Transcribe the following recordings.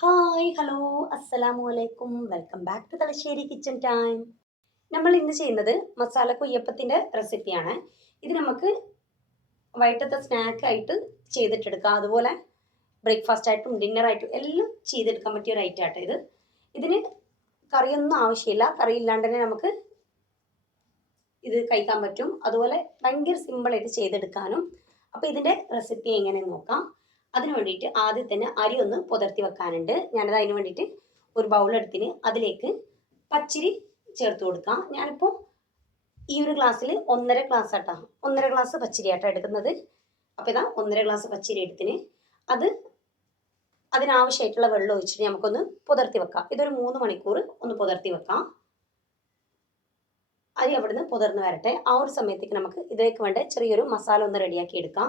Hi hello അസ്സലാമു അലൈക്കും welcome back to Thalassery kitchen time നമ്മൾ ഇന്ന് ചെയ്യുന്നത് മസാല കുയ്യപ്പത്തിന്റെ റെസിപ്പിയാണ്. ഇത് നമുക്ക് വൈകിട്ടത്തെ സ്നാക്കായിട്ട് ചെയ്തിട്ടെടുക്കാം. അതുപോലെ ബ്രേക്ക്ഫാസ്റ്റ് ആയിട്ടും ഡിന്നറായിട്ടും എല്ലാം ചെയ്തെടുക്കാൻ പറ്റിയ ഒരു ഐറ്റം ആട്ടോ ഇത്. ഇതിന് കറിയൊന്നും ആവശ്യമില്ല. കറി ഇല്ലാണ്ട് തന്നെ നമുക്ക് ഇത് കഴിക്കാൻ പറ്റും. അതുപോലെ ഭയങ്കര സിമ്പിളായിട്ട് ചെയ്തെടുക്കാനും. അപ്പോൾ ഇതിന്റെ റെസിപ്പി എങ്ങനെ നോക്കാം. അതിന് വേണ്ടിയിട്ട് ആദ്യം തന്നെ അരി ഒന്ന് പുതർത്തി വെക്കാനുണ്ട്. ഞാനത് അതിന് വേണ്ടിയിട്ട് ഒരു ബൗൾ എടുത്തിന് അതിലേക്ക് പച്ചരി ചേർത്ത് കൊടുക്കാം. ഞാനിപ്പോൾ ഈ ഒരു ഗ്ലാസ്സിൽ ഒന്നര ഗ്ലാസ് ആട്ടാ. ഒന്നര ഗ്ലാസ് പച്ചരി ആട്ടാ എടുക്കുന്നത്. അപ്പോൾ ഇതാ ഒന്നര ഗ്ലാസ് പച്ചരി എടുത്തിന്. അത് അതിനാവശ്യമായിട്ടുള്ള വെള്ളം ഒഴിച്ചിട്ട് നമുക്കൊന്ന് പുതർത്തി വെക്കാം. ഇതൊരു മൂന്ന് മണിക്കൂർ ഒന്ന് പുതർത്തി വെക്കാം. അരി അവിടുന്ന് പുതർന്ന് വരട്ടെ. ആ ഒരു സമയത്തേക്ക് നമുക്ക് ഇതിലേക്ക് വേണ്ട ചെറിയൊരു മസാല ഒന്ന് റെഡിയാക്കി എടുക്കാം.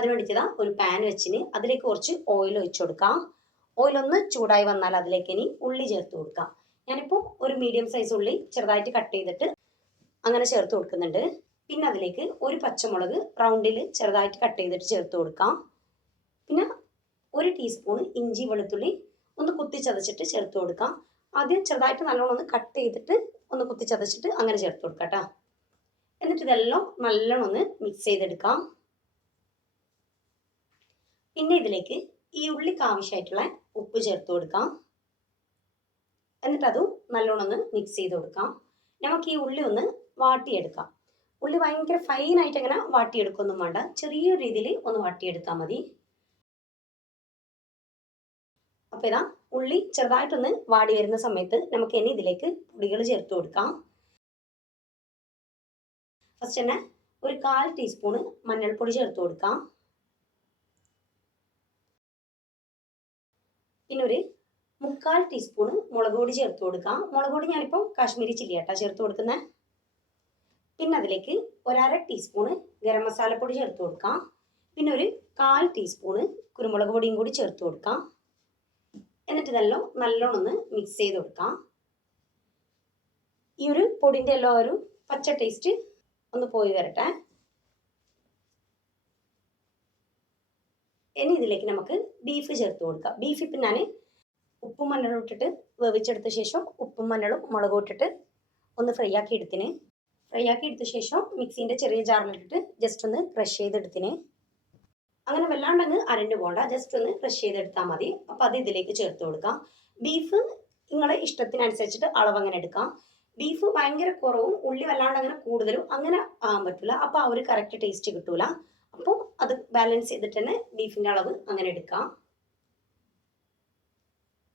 അതിന് വേണ്ടിയിട്ട് ഒരു പാൻ വെച്ചിന്. അതിലേക്ക് കുറച്ച് ഓയിൽ ഒഴിച്ചു കൊടുക്കാം. ഓയിൽ ഒന്ന് ചൂടായി വന്നാൽ അതിലേക്ക് ഇനി ഉള്ളി ചേർത്ത് കൊടുക്കാം. ഞാനിപ്പോൾ ഒരു മീഡിയം സൈസ് ഉള്ളി ചെറുതായിട്ട് കട്ട് ചെയ്തിട്ട് അങ്ങനെ ചേർത്ത് കൊടുക്കുന്നുണ്ട്. പിന്നെ അതിലേക്ക് ഒരു പച്ചമുളക് റൗണ്ടിൽ ചെറുതായിട്ട് കട്ട് ചെയ്തിട്ട് ചേർത്ത് കൊടുക്കാം. പിന്നെ ഒരു ടീസ്പൂൺ ഇഞ്ചി വെളുത്തുള്ളി ഒന്ന് കുത്തി ചതച്ചിട്ട് ചേർത്ത് കൊടുക്കാം. ആദ്യം ചെറുതായിട്ട് നല്ലോണം ഒന്ന് കട്ട് ചെയ്തിട്ട് ഒന്ന് കുത്തി ചതച്ചിട്ട് അങ്ങനെ ചേർത്ത് കൊടുക്കാം കേട്ടോ എന്നിട്ട് ഇതെല്ലാം നല്ലോണം ഒന്ന് മിക്സ് ചെയ്തെടുക്കാം. പിന്നെ ഇതിലേക്ക് ഈ ഉള്ളിക്ക് ആവശ്യമായിട്ടുള്ള ഉപ്പ് ചേർത്ത് കൊടുക്കാം. എന്നിട്ട് അതും നല്ലോണം ഒന്ന് മിക്സ് ചെയ്ത് കൊടുക്കാം. നമുക്ക് ഈ ഉള്ളി ഒന്ന് വാട്ടിയെടുക്കാം. ഉള്ളി ഭയങ്കര ഫൈനായിട്ട് അങ്ങനെ വാട്ടിയെടുക്കൊന്നും വേണ്ട. ചെറിയ രീതിയിൽ ഒന്ന് വാട്ടിയെടുത്താൽ മതി. അപ്പോൾ ഇതാ ഉള്ളി ചെറുതായിട്ടൊന്ന് വാടി വരുന്ന സമയത്ത് നമുക്ക് ഇനി ഇതിലേക്ക് പൊടികൾ ചേർത്ത് കൊടുക്കാം. ഫസ്റ്റ് തന്നെ ഒരു കാൽ ടീസ്പൂണ് മഞ്ഞൾപ്പൊടി ചേർത്ത് കൊടുക്കാം. പിന്നെ ഒരു മുക്കാൽ ടീസ്പൂണ് മുളക് പൊടി ചേർത്ത് കൊടുക്കാം. മുളക് പൊടി ഞാനിപ്പോൾ കാശ്മീരി ചില്ലി ആട്ടാ ചേർത്ത് കൊടുക്കുന്നത് പിന്നെ അതിലേക്ക് ഒരര ടീസ്പൂണ് ഗരം മസാലപ്പൊടി ചേർത്ത് കൊടുക്കാം. പിന്നെ ഒരു കാൽ ടീസ്പൂണ് കുരുമുളക് പൊടിയും കൂടി ചേർത്ത് കൊടുക്കാം. എന്നിട്ട് ഇതെല്ലാം നല്ലോണം ഒന്ന് മിക്സ് ചെയ്ത് കൊടുക്കാം. ഈ ഒരു പൊടിന്റെ എല്ലാം ഒരു പച്ച ടേസ്റ്റ് ഒന്ന് പോയി വരട്ടെ. ഇനി ഇതിലേക്ക് നമുക്ക് ബീഫ് ചേർത്ത് കൊടുക്കാം. ബീഫ് ഇപ്പം ഞാൻ ഉപ്പും മഞ്ഞളും ഇട്ടിട്ട് വേവിച്ചെടുത്ത ശേഷം ഉപ്പും മഞ്ഞളും മുളകും ഇട്ടിട്ട് ഒന്ന് ഫ്രൈ ആക്കി എടുത്തിന്. ഫ്രൈ ആക്കി എടുത്ത ശേഷം മിക്സീന്റെ ചെറിയ ജാറിലിട്ടിട്ട് ജസ്റ്റ് ഒന്ന് ക്രഷ് ചെയ്തെടുത്തിന്. അങ്ങനെ വല്ലാണ്ട് അങ്ങ് അരഞ്ഞു പോകണ്ട ജസ്റ്റ് ഒന്ന് ക്രഷ് ചെയ്തെടുത്താൽ മതി. അപ്പോൾ അത് ഇതിലേക്ക് ചേർത്ത് കൊടുക്കാം. ബീഫ് നിങ്ങളെ ഇഷ്ടത്തിനനുസരിച്ചിട്ട് അളവ് അങ്ങനെ എടുക്കാം. ബീഫ് ഭയങ്കര കുറവും ഉള്ളി വല്ലാണ്ട് അങ്ങനെ കൂടുതലും അങ്ങനെ ആകാൻ പറ്റില്ല അപ്പോൾ ആ ഒരു കറക്റ്റ് ടേസ്റ്റ് കിട്ടൂല. അപ്പോൾ അത് ബാലൻസ് ചെയ്തിട്ട് തന്നെ ബീഫിന്റെ അളവ് അങ്ങനെ എടുക്കാം.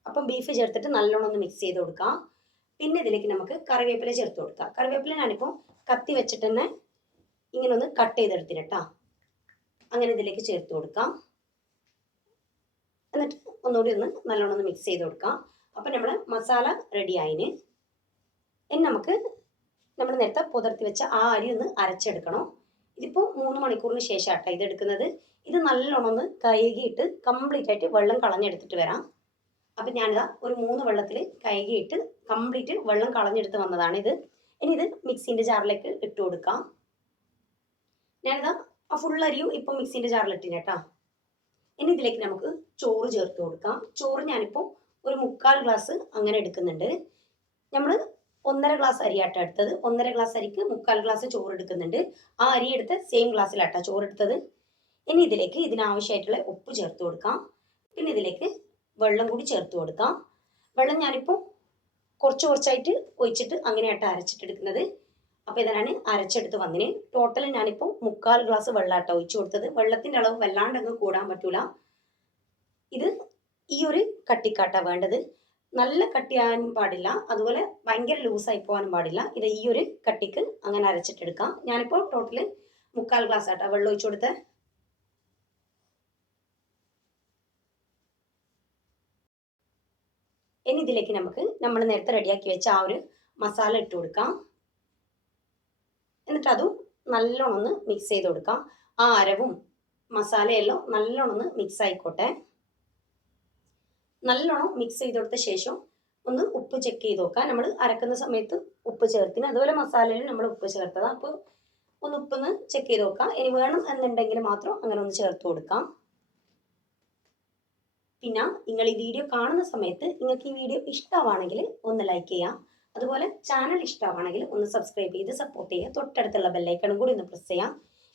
അപ്പം ബീഫ് ചേർത്തിട്ട് നല്ലോണം ഒന്ന് മിക്സ് ചെയ്ത് കൊടുക്കാം. പിന്നെ ഇതിലേക്ക് നമുക്ക് കറിവേപ്പില ചേർത്ത് കൊടുക്കാം. കറിവേപ്പില ഞാനിപ്പോൾ കത്തി വെച്ചിട്ട് തന്നെ ഇങ്ങനെ ഒന്ന് കട്ട് ചെയ്തെടുത്തിന് കേട്ടോ അങ്ങനെ ഇതിലേക്ക് ചേർത്ത് കൊടുക്കാം. എന്നിട്ട് ഒന്നുകൂടി ഒന്ന് നല്ലോണം ഒന്ന് മിക്സ് ചെയ്ത് കൊടുക്കാം. അപ്പം നമ്മൾ മസാല റെഡി ആയിന്. ഇനി നമുക്ക് നമ്മൾ നേരത്തെ പുതർത്തി വെച്ച ആ അരി ഒന്ന് അരച്ചെടുക്കണം. ഇതിപ്പോൾ മൂന്ന് മണിക്കൂറിന് ശേഷം ആട്ടോ ഇത് എടുക്കുന്നത് ഇത് നല്ലോണം ഒന്ന് കഴുകിയിട്ട് കംപ്ലീറ്റ് ആയിട്ട് വെള്ളം കളഞ്ഞെടുത്തിട്ട് വരാം. അപ്പം ഞാനിതാ ഒരു മൂന്ന് വെള്ളത്തിൽ കഴുകിയിട്ട് കംപ്ലീറ്റ് വെള്ളം കളഞ്ഞെടുത്ത് വന്നതാണ് ഇത് ഇനി ഇത് മിക്സിന്റെ ജാറിലേക്ക് ഇട്ട് കൊടുക്കാം. ഞാനിതാ ആ ഫുൾ അരിയും ഇപ്പം മിക്സിന്റെ ജാറിലിട്ടിന് കേട്ടോ ഇനി ഇതിലേക്ക് നമുക്ക് ചോറ് ചേർത്ത് കൊടുക്കാം. ചോറ് ഞാനിപ്പോൾ ഒരു മുക്കാൽ ഗ്ലാസ് അങ്ങനെ എടുക്കുന്നുണ്ട്. നമ്മൾ ഒന്നര ഗ്ലാസ് അരിയാട്ട എടുത്തത്. ഒന്നര ഗ്ലാസ് അരിക്ക് മുക്കാൽ ഗ്ലാസ് ചോറ് എടുക്കുന്നുണ്ട് ആ അരി എടുത്ത് സെയിം ഗ്ലാസ്സിലാട്ടാ ചോറ് എടുത്തത് ഇനി ഇതിലേക്ക് ഇതിനാവശ്യമായിട്ടുള്ള ഉപ്പ് ചേർത്ത് കൊടുക്കാം. പിന്നെ ഇതിലേക്ക് വെള്ളം കൂടി ചേർത്ത് കൊടുക്കാം. വെള്ളം ഞാനിപ്പോൾ കുറച്ച് കുറച്ചായിട്ട് ഒഴിച്ചിട്ട് അങ്ങനെയായിട്ട് അരച്ചിട്ടെടുക്കുന്നത് അപ്പോൾ ഇതാണ് അരച്ചെടുത്ത് വന്നിന്. ടോട്ടൽ ഞാനിപ്പോൾ മുക്കാൽ ഗ്ലാസ് വെള്ളമാട്ടോ ഒഴിച്ചു കൊടുത്തത്. വെള്ളത്തിന്റെ അളവ് വല്ലാണ്ട് അങ്ങ് കൂടാൻ പറ്റൂല. ഇത് ഈ ഒരു കട്ടിക്കാട്ട വേണ്ടത്. നല്ല കട്ടിയാകാനും പാടില്ല. അതുപോലെ ഭയങ്കര ലൂസായി പോകാനും പാടില്ല. ഇത് ഈ ഒരു കട്ടിക്ക് അങ്ങനെ അരച്ചിട്ടെടുക്കാം. ഞാനിപ്പോൾ ടോട്ടൽ മുക്കാൽ ഗ്ലാസ് ആട്ടോ. വെള്ളം ഒഴിച്ചു കൊടുത്ത്. ഇനി ഇതിലേക്ക് നമുക്ക് നമ്മൾ നേരത്തെ റെഡിയാക്കി വെച്ച ആ ഒരു മസാല ഇട്ട് കൊടുക്കാം. എന്നിട്ട് അതും നല്ലോണം ഒന്ന് മിക്സ് ചെയ്ത് കൊടുക്കാം. ആ അരവും മസാലയെല്ലാം നല്ലോണം ഒന്ന് മിക്സ് ആയിക്കോട്ടെ. നല്ലോണം മിക്സ് ചെയ്ത് കൊടുത്ത ശേഷം ഒന്ന് ഉപ്പ് ചെക്ക് ചെയ്ത് നോക്കാം. നമ്മൾ അരക്കുന്ന സമയത്ത് ഉപ്പ് ചേർത്തിന്. അതുപോലെ മസാലയിൽ നമ്മൾ ഉപ്പ് ചേർത്തതാണ് അപ്പോൾ ഒന്ന് ഉപ്പൊന്ന് ചെക്ക് ചെയ്ത് നോക്കാം. ഇനി വേണം എന്നുണ്ടെങ്കിൽ മാത്രം അങ്ങനെ ഒന്ന് ചേർത്ത് കൊടുക്കാം. പിന്നെ നിങ്ങൾ ഈ വീഡിയോ കാണുന്ന സമയത്ത് നിങ്ങൾക്ക് ഈ വീഡിയോ ഇഷ്ടമാണെങ്കിൽ ഒന്ന് ലൈക്ക് ചെയ്യാം. അതുപോലെ ചാനൽ ഇഷ്ടമാണെങ്കിൽ ഒന്ന് സബ്സ്ക്രൈബ് ചെയ്ത് സപ്പോർട്ട് ചെയ്യുക തൊട്ടടുത്തുള്ള ബെല്ലൈക്കണും കൂടി ഒന്ന് പ്രസ് ചെയ്യാം.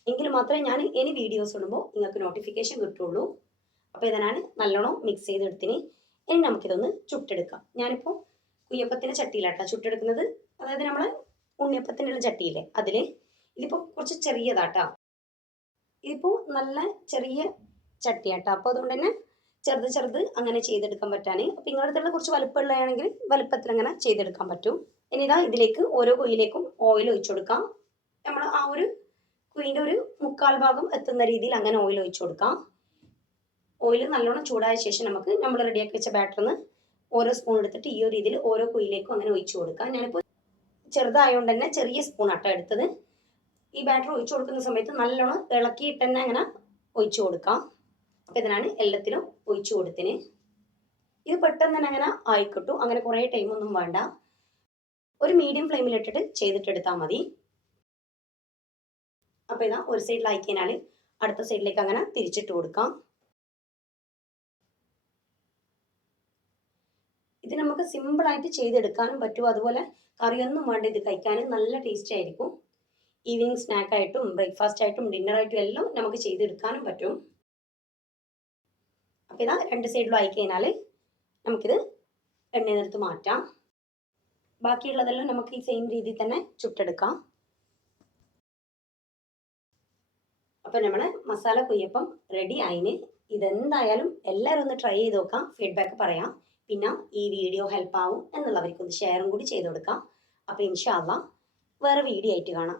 എങ്കിൽ മാത്രമേ ഞാൻ ഇനി വീഡിയോസ് ഇടുമ്പോൾ നിങ്ങൾക്ക് നോട്ടിഫിക്കേഷൻ കിട്ടുള്ളൂ. അപ്പോൾ ഇതിനാണ് നല്ലോണം മിക്സ് ചെയ്തെടുത്തിന്. ഇനി നമുക്കിതൊന്ന് ചുട്ടെടുക്കാം. ഞാനിപ്പോൾ കുയ്യപ്പത്തിന്റെ ചട്ടിയിലാട്ടോ ചുട്ടെടുക്കുന്നത്. അതായത് നമ്മൾ ഉണ്ണിയപ്പത്തിനുള്ള ചട്ടിയില്ലേ അതിൽ ഇതിപ്പോൾ കുറച്ച് ചെറിയതാട്ടോ. ഇതിപ്പോൾ നല്ല ചെറിയ ചട്ടിയാട്ടോ. അപ്പോൾ അതുകൊണ്ട് തന്നെ ചെറുത് ചെറുത് അങ്ങനെ ചെയ്തെടുക്കാൻ പറ്റാനേ. അപ്പോൾ നിങ്ങളുടെ കുറച്ച് വലുപ്പമുള്ളതാണെങ്കിൽ വലുപ്പത്തിൽ അങ്ങനെ ചെയ്തെടുക്കാൻ പറ്റും. ഇനി ഇതാ ഇതിലേക്ക് ഓരോ കുയിലേക്കും ഓയിൽ ഒഴിച്ചു കൊടുക്കാം. നമ്മൾ ആ ഒരു കുയിന്റെ ഒരു മുക്കാൽ ഭാഗം എത്തുന്ന രീതിയിൽ അങ്ങനെ ഓയിൽ ഒഴിച്ചു കൊടുക്കാം. ഓയിൽ നല്ലോണം ചൂടായ ശേഷം നമുക്ക് നമ്മൾ റെഡിയാക്കി വെച്ച ബാറ്ററിന്ന് ഓരോ സ്പൂൺ എടുത്തിട്ട് ഈ ഒരു രീതിയിൽ ഓരോ കുയിലേക്കും അങ്ങനെ ഒഴിച്ചു കൊടുക്കാം. ഞാനിപ്പോൾ ചെറുതായതുകൊണ്ട് തന്നെ ചെറിയ സ്പൂൺ ആട്ടോ എടുത്തത്. ഈ ബാറ്റർ ഒഴിച്ചു കൊടുക്കുന്ന സമയത്ത് നല്ലോണം ഇളക്കിയിട്ട് തന്നെ അങ്ങനെ ഒഴിച്ചു കൊടുക്കാം. അപ്പോൾ ഇതിനാണ് എല്ലാത്തിലും ഒഴിച്ചു കൊടുത്തിന് ഇത് പെട്ടെന്ന് തന്നെ അങ്ങനെ ആയിക്കിട്ടു അങ്ങനെ കുറേ ടൈമൊന്നും വേണ്ട. ഒരു മീഡിയം ഫ്ലെയിമിലിട്ടിട്ട് ചെയ്തിട്ടെടുത്താൽ മതി. അപ്പോൾ ഇതാ ഒരു സൈഡിലായി കഴിഞ്ഞാൽ അടുത്ത സൈഡിലേക്ക് അങ്ങനെ തിരിച്ചിട്ട് കൊടുക്കാം. ഇത് നമുക്ക് സിമ്പിളായിട്ട് ചെയ്തെടുക്കാനും പറ്റും. അതുപോലെ കറിയൊന്നും വേണ്ട ഇത് കഴിക്കാനും നല്ല ടേസ്റ്റ് ആയിരിക്കും. ഈവനിങ് സ്നാക്കായിട്ടും ബ്രേക്ക്ഫാസ്റ്റ് ആയിട്ടും ഡിന്നർ ആയിട്ടും എല്ലാം നമുക്ക് ചെയ്തെടുക്കാനും പറ്റും. അപ്പോൾ ഇതാ രണ്ട് സൈഡിലും ആയി കഴിഞ്ഞാൽ നമുക്കിത് എണ്ണയിൽ നിന്നെടുത്ത് മാറ്റാം. ബാക്കിയുള്ളതെല്ലാം നമുക്ക് ഈ സെയിം രീതിയിൽ തന്നെ ചുട്ടെടുക്കാം. അപ്പം നമ്മൾ മസാല കുയ്യപ്പം റെഡി ആയിന്. ഇതെന്തായാലും എല്ലാവരും ഒന്ന് ട്രൈ ചെയ്ത് നോക്കാം. ഫീഡ്ബാക്ക് പറയാം. പിന്നെ ഈ വീഡിയോ ഹെൽപ്പ് ആവും എന്നുള്ളവർക്ക് ഒന്ന് ഷെയറും കൂടി ചെയ്ത് കൊടുക്കാം. അപ്പോൾ ഇൻഷാല്ല വേറെ വീഡിയോ ആയിട്ട് കാണാം.